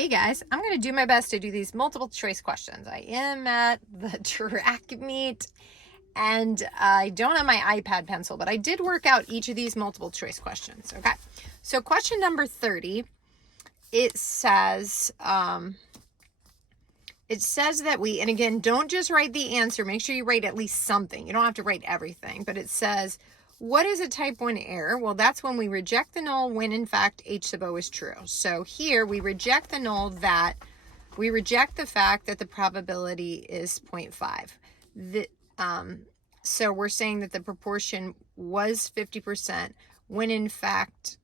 Hey guys, I'm going to do my best to do these multiple choice questions. I am at the track meet and I don't have my iPad pencil, but I did work out each of these multiple choice questions. Okay, so question number 30, it says that we, and again, don't just write the answer, make sure you write at least something. You don't have to write everything, but it says, what is a type 1 error? Well, that's when we reject the null when in fact H sub O is true. So here we reject the null that, we reject the fact that the probability is 0.5. So we're saying that the proportion was 50% when in fact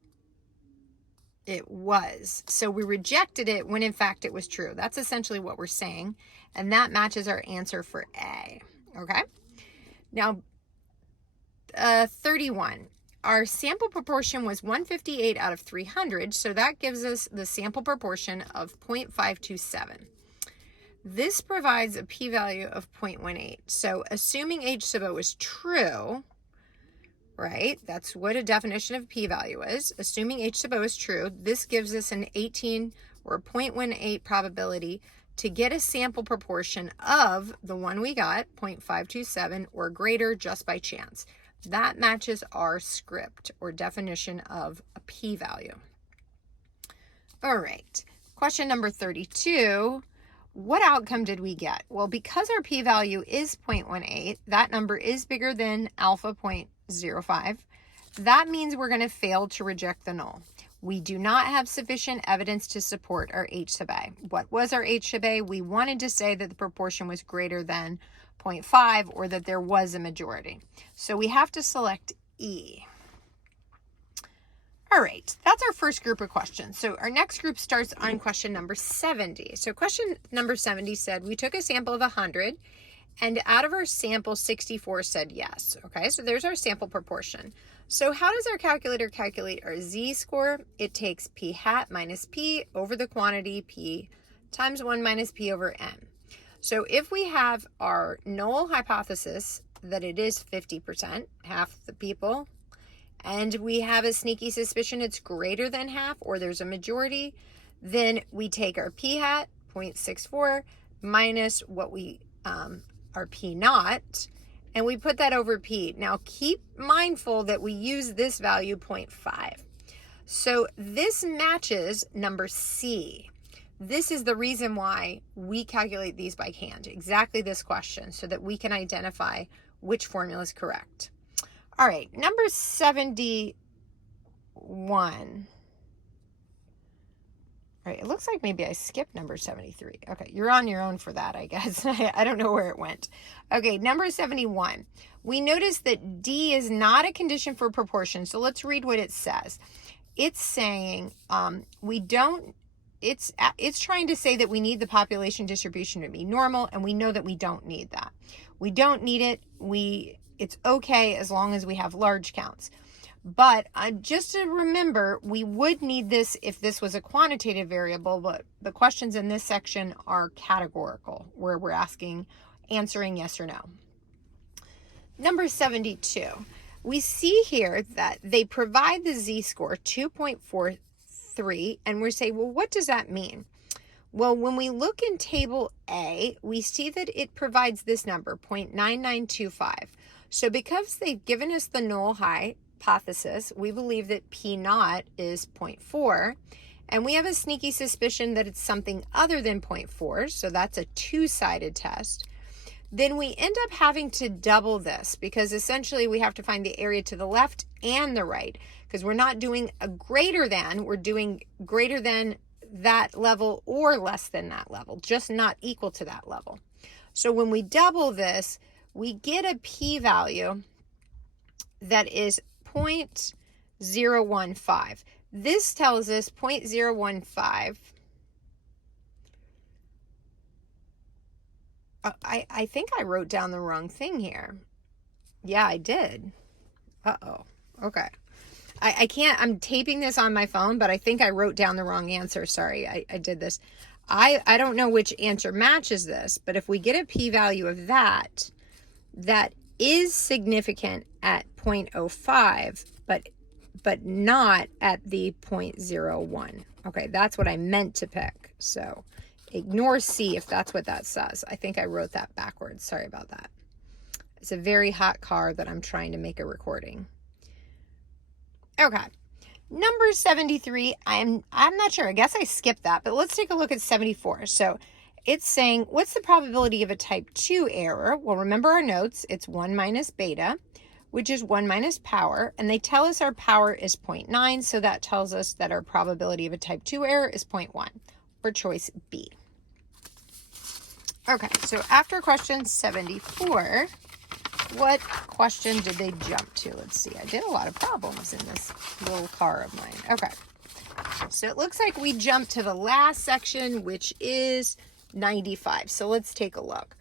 it was. So we rejected it when in fact it was true. That's essentially what we're saying. And that matches our answer for A. Okay. Now, 31. Our sample proportion was 158 out of 300. So that gives us the sample proportion of 0.527. This provides a p-value of 0.18. So assuming H sub O is true, right? That's what a definition of p-value is. Assuming H sub O is true, this gives us an 18 or 0.18 probability to get a sample proportion of the one we got, 0.527 or greater just by chance. That matches our script or definition of a p-value. All right, question number 32. What outcome did we get? Well, because our p-value is 0.18, that number is bigger than alpha 0.05. That means we're going to fail to reject the null. We do not have sufficient evidence to support our H sub A. What was our H sub A? We wanted to say that the proportion was greater than 0.5 or that there was a majority. So we have to select E. All right, that's our first group of questions. So our next group starts on question number 70. So question number 70 said, we took a sample of 100 and out of our sample, 64 said yes. Okay, so there's our sample proportion. So how does our calculator calculate our z-score? It takes p hat minus p over the quantity p times 1 minus p over n. So if we have our null hypothesis that it is 50%, half the people, and we have a sneaky suspicion it's greater than half or there's a majority, then we take our p hat, 0.64, minus what we, our p naught, and we put that over p. Now keep mindful that we use this value 0.5. So this matches number C. This is the reason why we calculate these by hand, exactly this question, so that we can identify which formula is correct. All right, number 71. All right, it looks like maybe I skipped number 73. Okay, you're on your own for that, I guess. I don't know where it went. Okay, number 71. We notice that D is not a condition for proportion, so let's read what it says. It's saying it's trying to say that we need the population distribution to be normal, and we know that we don't need that. We don't need it. It's okay as long as we have large counts. But just to remember, we would need this if this was a quantitative variable, but the questions in this section are categorical, where we're answering yes or no. Number 72. We see here that they provide the z-score 2.43, and we say, well, what does that mean? Well, when we look in table A, we see that it provides this number, 0.9925. So because they've given us the null hypothesis, we believe that P naught is 0.4, and we have a sneaky suspicion that it's something other than 0.4, so that's a two-sided test. Then we end up having to double this because essentially we have to find the area to the left and the right, because we're not doing a greater than, we're doing greater than that level or less than that level, just not equal to that level. So when we double this, we get a p-value that is 0.015. This tells us 0.015. I think I wrote down the wrong thing here. Yeah, I did. Uh-oh. Okay. I can't, I'm taping this on my phone, but I think I wrote down the wrong answer. Sorry, I did this. I don't know which answer matches this, but if we get a p-value of that is significant at 0.05, but but not at the 0.01. Okay, that's what I meant to pick. So ignore C if that's what that says. I think I wrote that backwards. Sorry about that. It's a very hot car that I'm trying to make a recording. Okay. Number 73, I'm not sure. I guess I skipped that, but let's take a look at 74. So it's saying, what's the probability of a type 2 error? Well, remember our notes. It's 1 minus beta, which is 1 minus power. And they tell us our power is 0.9. So that tells us that our probability of a type 2 error is 0.1, or choice B. Okay, so after question 74, what question did they jump to? Let's see. I did a lot of problems in this little car of mine. Okay. So it looks like we jumped to the last section, which is 95. So let's take a look.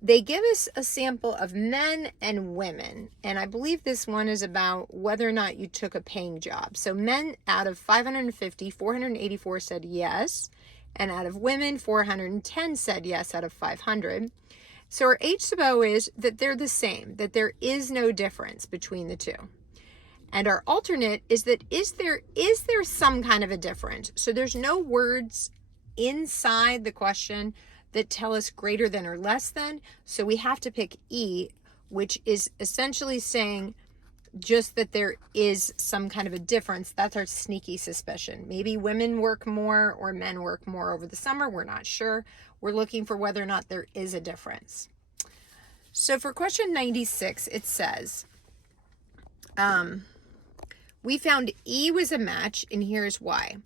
They give us a sample of men and women, and I believe this one is about whether or not you took a paying job. So men, out of 550, 484 said yes, and out of women, 410 said yes out of 500. So our H sub O is that they're the same, that there is no difference between the two. And our alternate is that is there some kind of a difference? So there's no words inside the question that tell us greater than or less than. So we have to pick E, which is essentially saying just that there is some kind of a difference. That's our sneaky suspicion. Maybe women work more or men work more over the summer. We're not sure. We're looking for whether or not there is a difference. So for question 96, it says, we found E was a match, and here's why.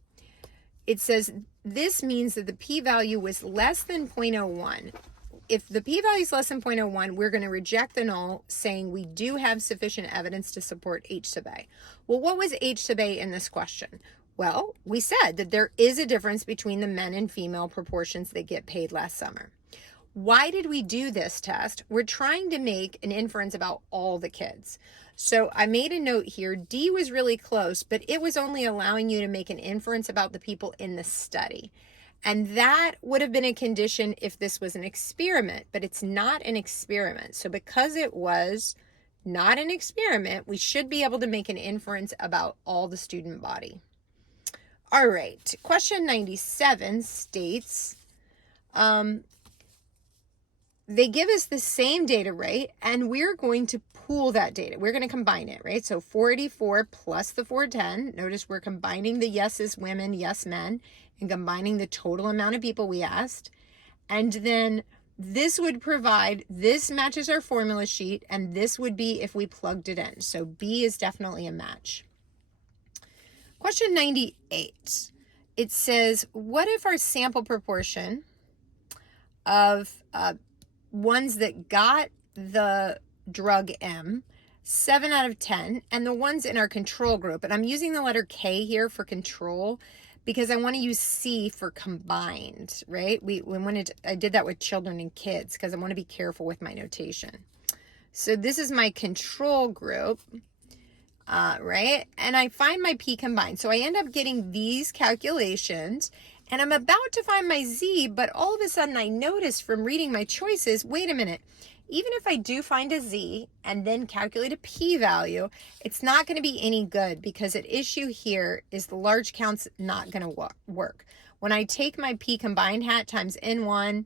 It says this means that the p-value was less than 0.01. If the p-value is less than 0.01, we're going to reject the null, saying we do have sufficient evidence to support H sub A. Well, what was H sub A in this question? Well, we said that there is a difference between the men and female proportions that get paid last summer. Why did we do this test? We're trying to make an inference about all the kids. So I made a note here. D was really close, but it was only allowing you to make an inference about the people in the study. And that would have been a condition if this was an experiment, but it's not an experiment. So because it was not an experiment, we should be able to make an inference about all the student body. All right, question 97 states, they give us the same data, right? And we're going to pool that data. We're going to combine it, right? So 484 plus the 410. Notice we're combining the yeses women, yes men, and combining the total amount of people we asked. And then this would provide, this matches our formula sheet, and this would be if we plugged it in. So B is definitely a match. Question 98. It says, what if our sample proportion of ones that got the drug M, 7 out of 10, and the ones in our control group, and I'm using the letter K here for control because I want to use C for combined, right? I did that with children and kids because I want to be careful with my notation. So this is my control group, right? And I find my P combined. So I end up getting these calculations, and I'm about to find my Z, but all of a sudden I notice from reading my choices, wait a minute, even if I do find a Z and then calculate a p-value, it's not going to be any good because at issue here is the large count's not going to work. When I take my p combined hat times n1,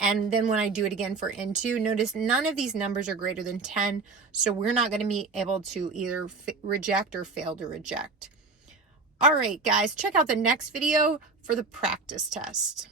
and then when I do it again for n2, notice none of these numbers are greater than 10, so we're not going to be able to either reject or fail to reject. All right, guys, check out the next video for the practice test.